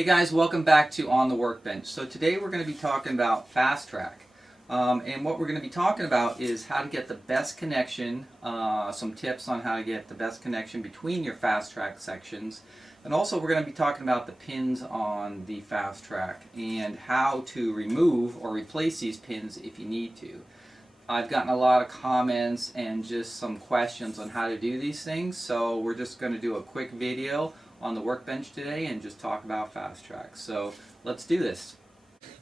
Hey guys, welcome back to On the Workbench. So today we're going to be talking about Fastrack. And what we're going to be talking about is how to get the best connection, some tips on how to get the best connection between your Fastrack sections. And also we're going to be talking about the pins on the Fastrack and how to remove or replace these pins if you need to. I've gotten a lot of comments and just some questions on how to do these things, so we're just going to do a quick video on the Workbench today and just talk about Fastrack. So let's do this.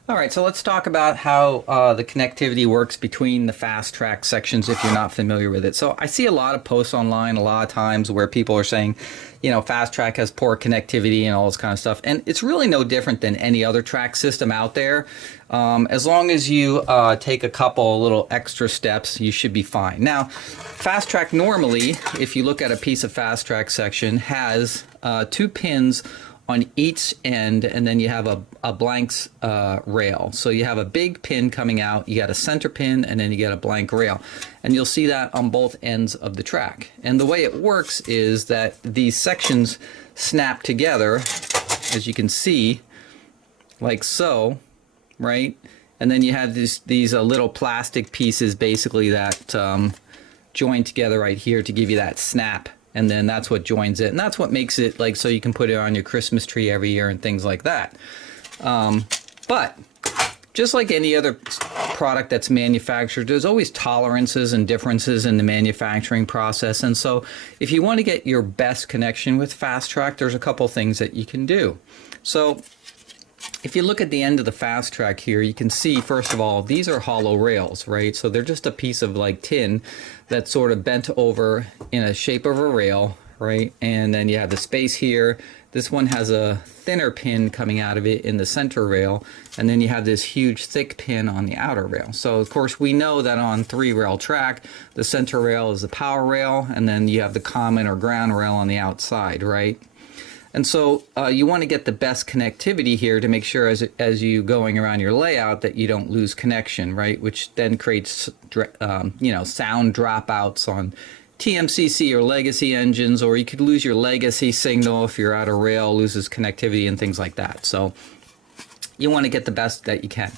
Alright, so let's talk about how the connectivity works between the Fastrack sections if you're not familiar with it. So I see a lot of posts online a lot of times where people are saying, you know, Fastrack has poor connectivity and all this kind of stuff. And it's really no different than any other track system out there. As long as you take a couple little extra steps, you should be fine. Now, Fastrack normally, if you look at a piece of Fastrack section, has 2 pins on each end, and then you have a blanks rail. So you have a big pin coming out, you got a center pin, and then you get a blank rail. And you'll see that on both ends of the track. And the way it works is that these sections snap together, as you can see, like so, right? And then you have these little plastic pieces basically that join together right here to give you that snap. And then that's what joins it, and that's what makes it like so you can put it on your Christmas tree every year and things like that. But just like any other product that's manufactured, there's always tolerances and differences in the manufacturing process. And so if you want to get your best connection with Fastrack, there's a couple things that you can do. So if you look at the end of the Fastrack here, you can see, first of all, these are hollow rails, right? So they're just a piece of like tin that's sort of bent over in a shape of a rail, right? And then you have the space here. This one has a thinner pin coming out of it in the center rail, and then you have this huge thick pin on the outer rail. So of course we know that on 3-rail track, the center rail is the power rail, and then you have the common or ground rail on the outside, right? And so you want to get the best connectivity here to make sure as you going around your layout that you don't lose connection, right? Which then creates you know, sound dropouts on TMCC or legacy engines, or you could lose your legacy signal if your outer rail loses connectivity and things like that. So you want to get the best that you can.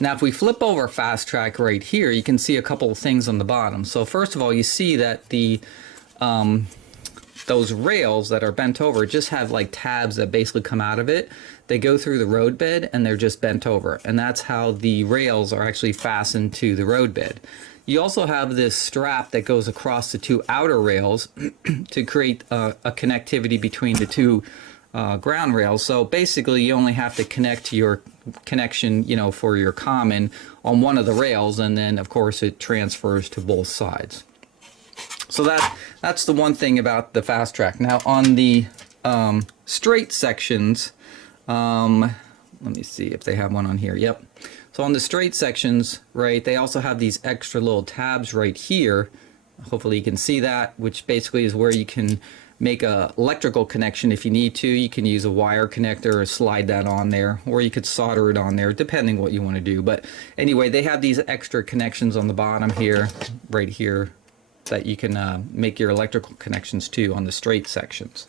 Now if we flip over Fastrack right here, you can see a couple of things on the bottom. So first of all, you see that the those rails that are bent over just have like tabs that basically come out of it. They go through the roadbed and they're just bent over, and that's how the rails are actually fastened to the roadbed. You also have this strap that goes across the 2 outer rails to create a connectivity between the 2 ground rails. So basically you only have to connect your connection, you know, for your common on one of the rails, and then of course it transfers to both sides. So that's the one thing about the Fastrack. Now on the straight sections, let me see if they have one on here. Yep. So on the straight sections, right, they also have these extra little tabs right here. Hopefully you can see that, which basically is where you can make a electrical connection if you need to. You can use a wire connector or slide that on there, or you could solder it on there, depending what you want to do. But anyway, they have these extra connections on the bottom here, right here, that you can make your electrical connections to on the straight sections.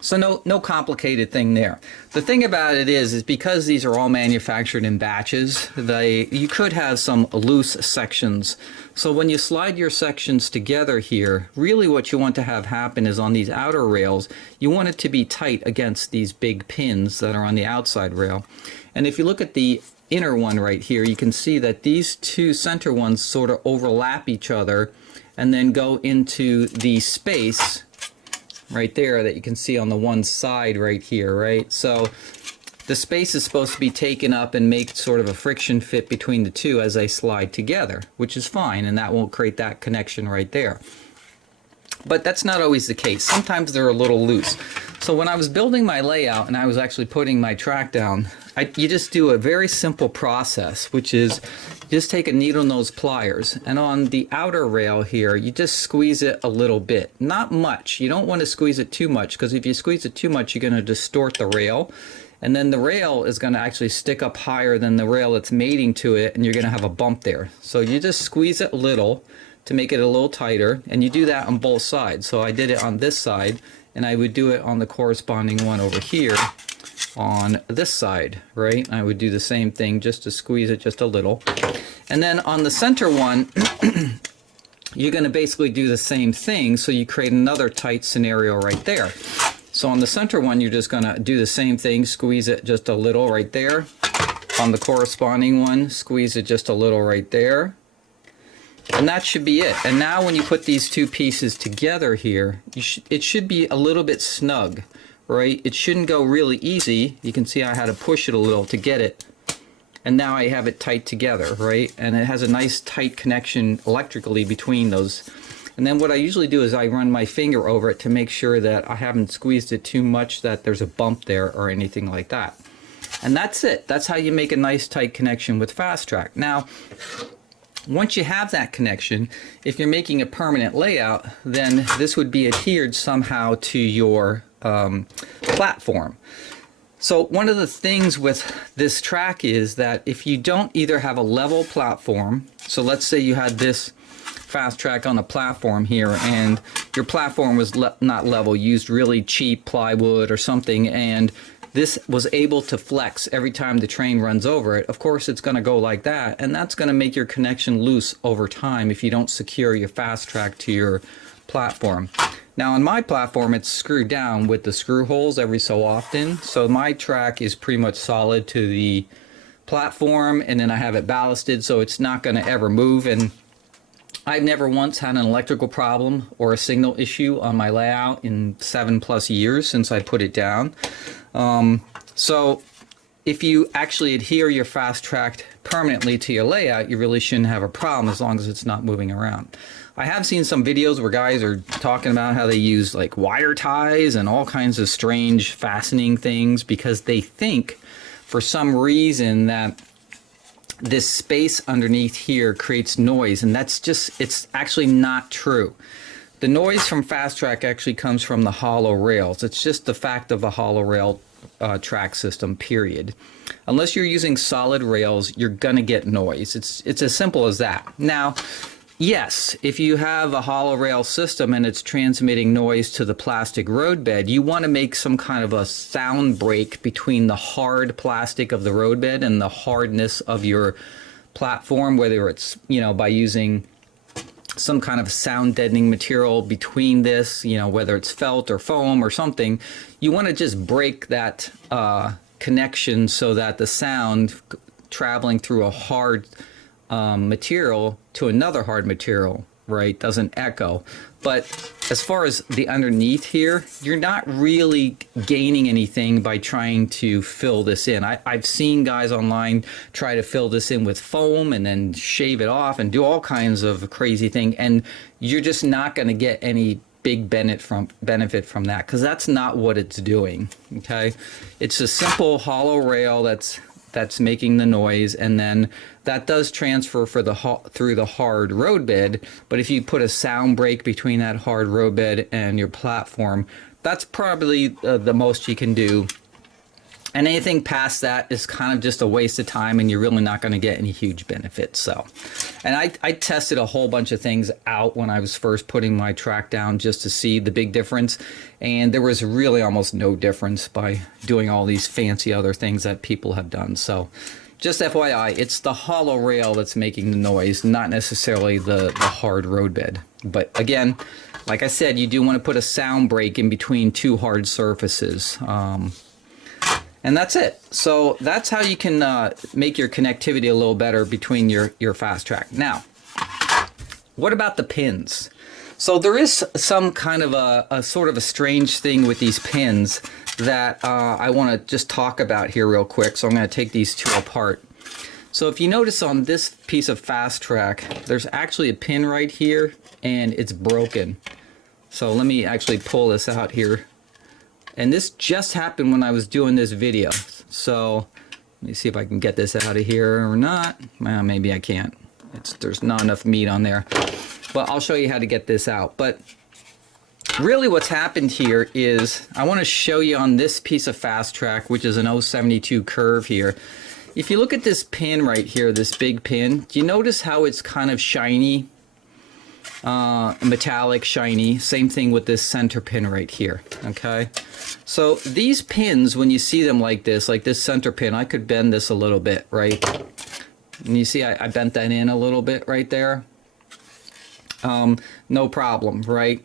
So no complicated thing there. The thing about it is because these are all manufactured in batches, you could have some loose sections. So when you slide your sections together here, really what you want to have happen is on these outer rails, you want it to be tight against these big pins that are on the outside rail. And if you look at the inner one right here, you can see that these 2 center ones sort of overlap each other and then go into the space right there that you can see on the one side right here, right? So the space is supposed to be taken up and make sort of a friction fit between the 2 as they slide together, which is fine, and that won't create that connection right there. But that's not always the case. Sometimes they're a little loose. So when I was building my layout and I was actually putting my track down, you just do a very simple process, which is just take a needle nose pliers, and on the outer rail here, you just squeeze it a little bit. Not much. You don't want to squeeze it too much, because if you squeeze it too much, you're going to distort the rail. And then the rail is going to actually stick up higher than the rail that's mating to it, and you're going to have a bump there. So you just squeeze it a little to make it a little tighter, and you do that on both sides. So I did it on this side, and I would do it on the corresponding one over here on this side, right? I would do the same thing just to squeeze it just a little. And then on the center one, you're going to basically do the same thing, so you create another tight scenario right there. So on the center one, you're just going to do the same thing, squeeze it just a little right there. On the corresponding one, squeeze it just a little right there. And that should be it. And now when you put these two pieces together here, it should be a little bit snug, right? It shouldn't go really easy. You can see I had to push it a little to get it. And now I have it tight together, right? And it has a nice tight connection electrically between those. And then what I usually do is I run my finger over it to make sure that I haven't squeezed it too much, that there's a bump there or anything like that. And that's it. That's how you make a nice tight connection with Fastrack. Now, once you have that connection, if you're making a permanent layout, then this would be adhered somehow to your platform. So one of the things with this track is that if you don't either have a level platform, so let's say you had this Fastrack on a platform here and your platform was not level, used really cheap plywood or something, and this was able to flex every time the train runs over it, of course it's going to go like that, and that's going to make your connection loose over time if you don't secure your Fastrack to your platform. Now on my platform, it's screwed down with the screw holes every so often, so my track is pretty much solid to the platform, and then I have it ballasted so it's not going to ever move. And I've never once had an electrical problem or a signal issue on my layout in 7+ years since I put it down. So if you actually adhere your Fastrack permanently to your layout, you really shouldn't have a problem as long as it's not moving around. I have seen some videos where guys are talking about how they use like wire ties and all kinds of strange fastening things because they think for some reason that this space underneath here creates noise, and it's actually not true. The noise from Fastrack actually comes from the hollow rails. It's just the fact of a hollow rail track system, period. Unless you're using solid rails, you're gonna get noise. It's as simple as that. Now, yes, if you have a hollow rail system and it's transmitting noise to the plastic roadbed, you want to make some kind of a sound break between the hard plastic of the roadbed and the hardness of your platform, whether it's, by using some kind of sound deadening material between this, whether it's felt or foam or something. You want to just break that connection so that the sound traveling through a hard material to another hard material, right, doesn't echo. But as far as the underneath here, you're not really gaining anything by trying to fill this in. I've seen guys online try to fill this in with foam and then shave it off and do all kinds of crazy thing, and you're just not going to get any big benefit from that, because that's not what it's doing. Okay, it's a simple hollow rail that's making the noise, and then that does transfer through the hard roadbed. But if you put a sound break between that hard roadbed and your platform, that's probably the most you can do. And anything past that is kind of just a waste of time, and you're really not going to get any huge benefits. So, and I tested a whole bunch of things out when I was first putting my track down just to see the big difference, and there was really almost no difference by doing all these fancy other things that people have done. So just FYI, it's the hollow rail that's making the noise, not necessarily the hard roadbed. But again, like I said, you do want to put a sound break in between two hard surfaces. And that's it. So that's how you can make your connectivity a little better between your Fastrack. Now, what about the pins? So there is some kind of a sort of a strange thing with these pins that I want to just talk about here real quick. So I'm going to take these two apart. So if you notice on this piece of Fastrack, there's actually a pin right here, and it's broken. So let me actually pull this out here. And this just happened when I was doing this video. So let me see if I can get this out of here or not. Well, maybe I can't. There's not enough meat on there. But I'll show you how to get this out. But really what's happened here is I want to show you on this piece of Fastrack, which is an 072 curve here. If you look at this pin right here, this big pin, do you notice how it's kind of shiny? metallic, shiny. Same thing with this center pin right here, okay? So these pins, when you see them like this center pin, I could bend this a little bit, right? And you see I bent that in a little bit right there. No problem, right?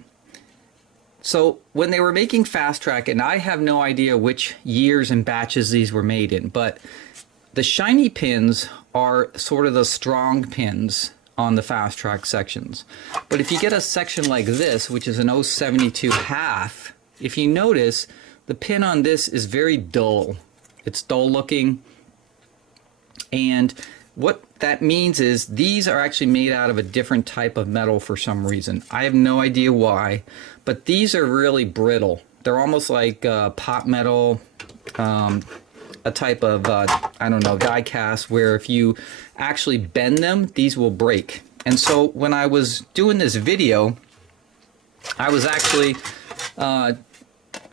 So when they were making Fastrack, and I have no idea which years and batches these were made in, but the shiny pins are sort of the strong pins on the Fastrack sections. But if you get a section like this, which is an 072 half, if you notice, the pin on this is very dull. It's dull looking. And what that means is these are actually made out of a different type of metal for some reason. I have no idea why, but these are really brittle. They're almost like pot metal, a type of, I don't know, die cast, where if you actually bend them, these will break. And so when I was doing this video, I was actually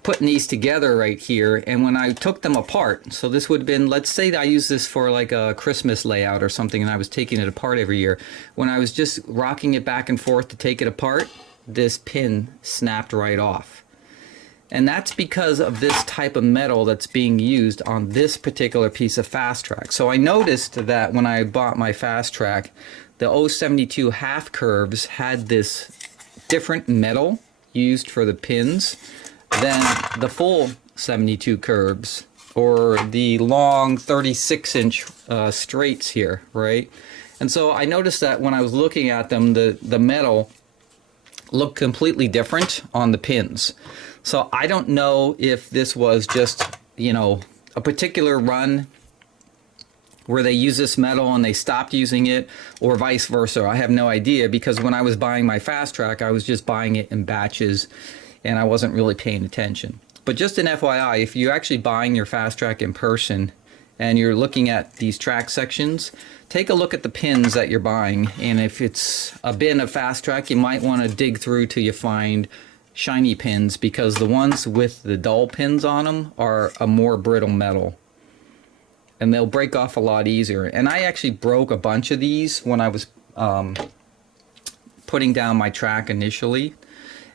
putting these together right here, and when I took them apart, so this would have been, let's say that I use this for like a Christmas layout or something, and I was taking it apart every year. When I was just rocking it back and forth to take it apart, this pin snapped right off. And that's because of this type of metal that's being used on this particular piece of Fastrack. So I noticed that when I bought my Fastrack, the 072 half curves had this different metal used for the pins than the full 72 curves or the long 36-inch straights here, right? And so I noticed that when I was looking at them, the metal looked completely different on the pins. So I don't know if this was just, you know, a particular run where they use this metal and they stopped using it, or vice versa. I have no idea, because when I was buying my Fastrack, I was just buying it in batches and I wasn't really paying attention. But just an FYI, if you're actually buying your Fastrack in person and you're looking at these track sections, take a look at the pins that you're buying, and if it's a bin of Fastrack, you might want to dig through till you find shiny pins, because the ones with the dull pins on them are a more brittle metal and they'll break off a lot easier. And I actually broke a bunch of these when I was putting down my track initially,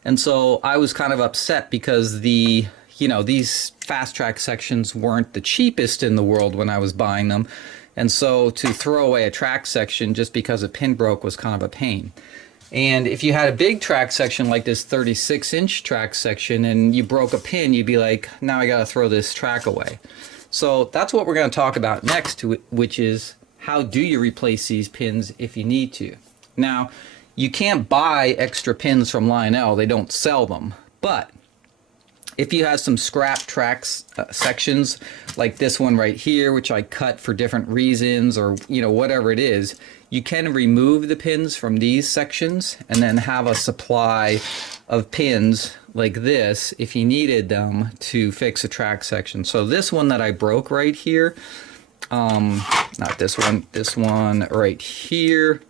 and so I was kind of upset because these Fastrack sections weren't the cheapest in the world when I was buying them, and so to throw away a track section just because a pin broke was kind of a pain. And if you had a big track section like this 36-inch track section and you broke a pin, you'd be like, now I gotta throw this track away. So that's what we're going to talk about next, which is how do you replace these pins if you need to. Now, you can't buy extra pins from Lionel, they don't sell them, but if you have some scrap tracks sections like this one right here, which I cut for different reasons, or whatever it is, you can remove the pins from these sections and then have a supply of pins like this if you needed them to fix a track section. So this one that I broke right here, not this one, this one right here,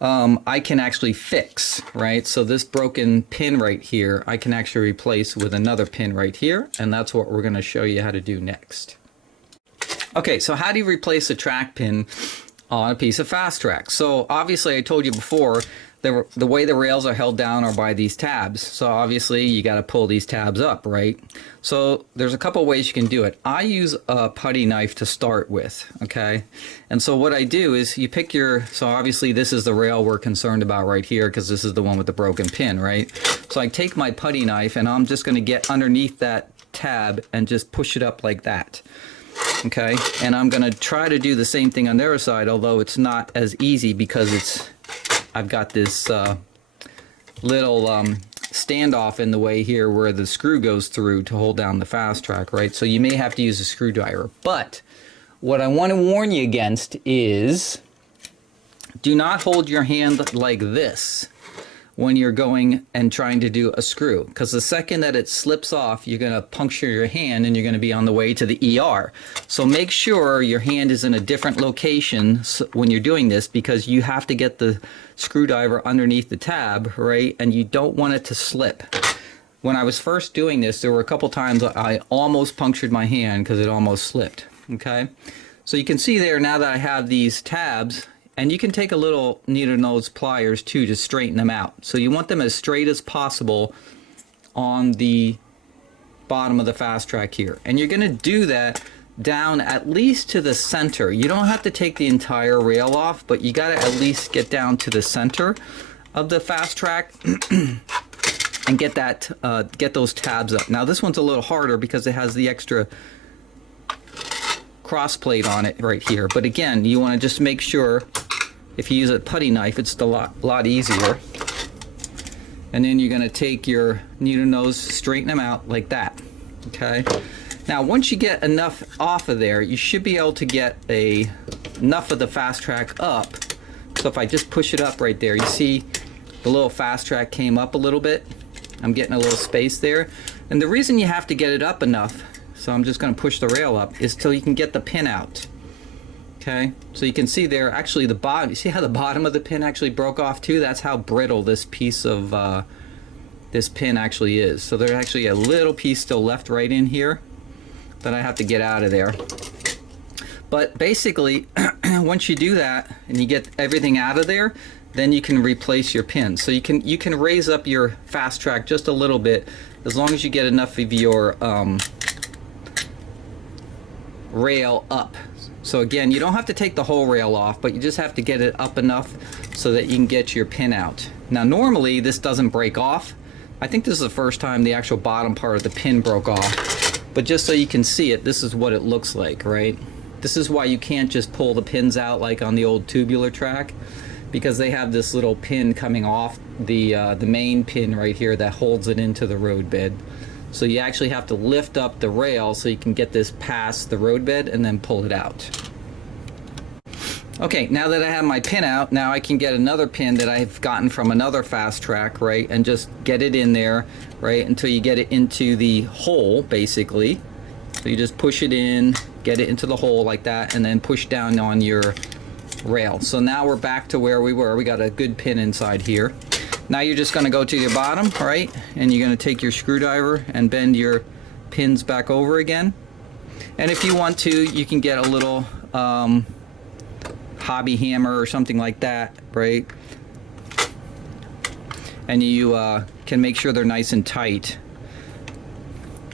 I can actually fix, right? So this broken pin right here, I can actually replace with another pin right here, and that's what we're going to show you how to do next. Okay, so how do you replace a track pin on a piece of Fastrack? So obviously I told you before, the way the rails are held down are by these tabs. So obviously you got to pull these tabs up, right? So there's a couple ways you can do it. I use a putty knife to start with, okay? And so what I do is you pick so obviously this is the rail we're concerned about right here, because this is the one with the broken pin, right? So I take my putty knife and I'm just going to get underneath that tab and just push it up like that. Okay, and I'm going to try to do the same thing on the other side, although it's not as easy because I've got this little standoff in the way here where the screw goes through to hold down the Fastrack, right? So you may have to use a screwdriver. But what I want to warn you against is do not hold your hand like this when you're going and trying to do a screw, because the second that it slips off, you're going to puncture your hand and you're going to be on the way to the ER. So make sure your hand is in a different location when you're doing this, because you have to get the screwdriver underneath the tab, right? And you don't want it to slip. When I was first doing this, there were a couple times I almost punctured my hand because it almost slipped, okay? So you can see there, now that I have these tabs, And you can take a little needle nose pliers too to straighten them out. So you want them as straight as possible on the bottom of the Fastrack here. And you're going to do that down at least to the center. You don't have to take the entire rail off, but you got to at least get down to the center of the Fastrack and get those tabs up. Now this one's a little harder because it has the extra cross plate on it right here. But again, you want to just make sure if you use a putty knife, it's a lot easier. And then you're going to take your needle nose, straighten them out like that. Okay. Now once you get enough off of there, you should be able to get enough of the Fastrack up. So if I just push it up right there, you see the little Fastrack came up a little bit. I'm getting a little space there. And the reason you have to get it up enough, so I'm just going to push the rail up, is till you can get the pin out. Okay, so you can see there, actually the bottom, you see how the bottom of the pin actually broke off too? That's how brittle this piece of this pin actually is. So there's actually a little piece still left right in here that I have to get out of there. But basically, once you do that and you get everything out of there, then you can replace your pins. So you can raise up your Fastrack just a little bit, as long as you get enough of your rail up. So again, you don't have to take the whole rail off, but you just have to get it up enough so that you can get your pin out. Now normally this doesn't break off. I think this is the first time the actual bottom part of the pin broke off. But just so you can see it, this is what it looks like, right? This is why you can't just pull the pins out like on the old tubular track, because they have this little pin coming off the main pin right here that holds it into the roadbed. So you actually have to lift up the rail so you can get this past the roadbed and then pull it out. Okay, now that I have my pin out, now I can get another pin that I've gotten from another Fastrack, right, and just get it in there, right, until you get it into the hole, basically. So you just push it in, get it into the hole like that, and then push down on your rail. So now we're back to where we were. We got a good pin inside here. Now you're just going to go to your bottom, right, and you're going to take your screwdriver and bend your pins back over again. And if you want to, you can get a little hobby hammer or something like that, right, and you can make sure they're nice and tight,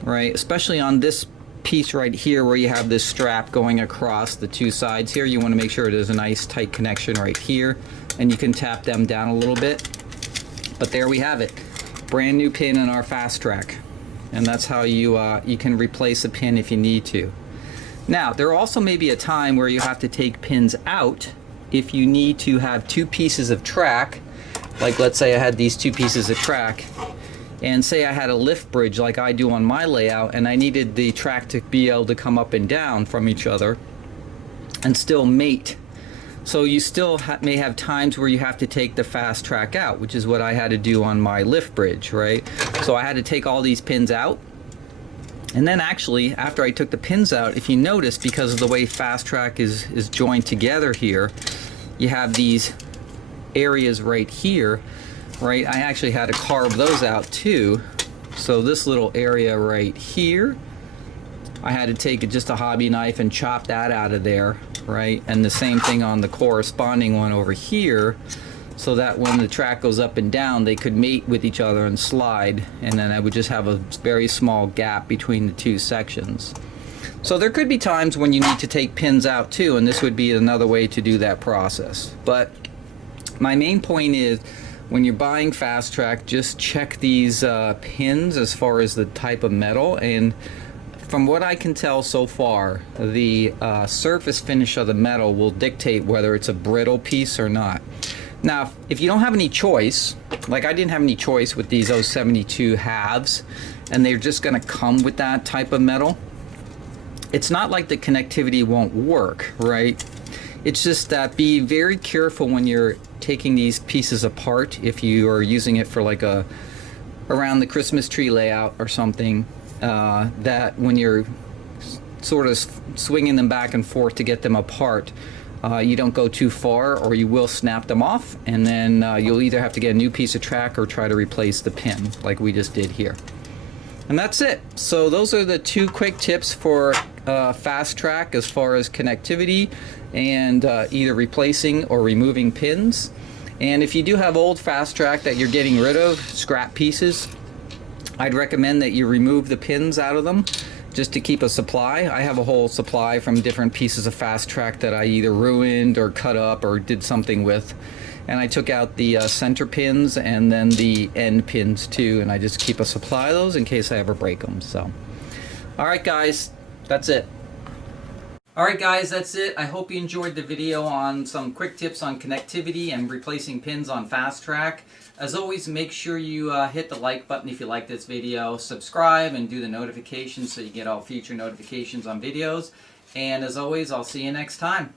right, especially on this piece right here where you have this strap going across the two sides here. You want to make sure there's a nice tight connection right here, and you can tap them down a little bit. But there we have it, brand new pin in our Fastrack, and that's how you can replace a pin if you need to. Now there also may be a time where you have to take pins out if you need to have two pieces of track. Like let's say I had these two pieces of track, and say I had a lift bridge like I do on my layout, and I needed the track to be able to come up and down from each other and still mate. So you still may have times where you have to take the Fastrack out, which is what I had to do on my lift bridge, right? So I had to take all these pins out. And then actually, after I took the pins out, if you notice, because of the way Fastrack is joined together here, you have these areas right here, right? I actually had to carve those out too. So this little area right here, I had to take just a hobby knife and chop that out of there, right? And the same thing on the corresponding one over here, so that when the track goes up and down, they could mate with each other and slide, and then I would just have a very small gap between the two sections. So there could be times when you need to take pins out too, and this would be another way to do that process. But my main point is, when you're buying Fastrack, just check these pins as far as the type of metal, and from what I can tell so far, the surface finish of the metal will dictate whether it's a brittle piece or not. Now, if you don't have any choice, like I didn't have any choice with these 072 halves, and they're just going to come with that type of metal, it's not like the connectivity won't work, right? It's just that be very careful when you're taking these pieces apart. If you are using it for like around the Christmas tree layout or something, that when you're sort of swinging them back and forth to get them apart, you don't go too far, or you will snap them off, and then you'll either have to get a new piece of track or try to replace the pin like we just did here. And that's it. So those are the 2 quick tips for Fastrack as far as connectivity and either replacing or removing pins. And if you do have old Fastrack that you're getting rid of, scrap pieces, I'd recommend that you remove the pins out of them just to keep a supply. I have a whole supply from different pieces of Fastrack that I either ruined or cut up or did something with. And I took out the center pins and then the end pins too, and I just keep a supply of those in case I ever break them. So, alright guys, that's it. Alright guys, that's it. I hope you enjoyed the video on some quick tips on connectivity and replacing pins on Fastrack. As always, make sure you hit the like button if you like this video, subscribe, and do the notifications so you get all future notifications on videos. And as always, I'll see you next time.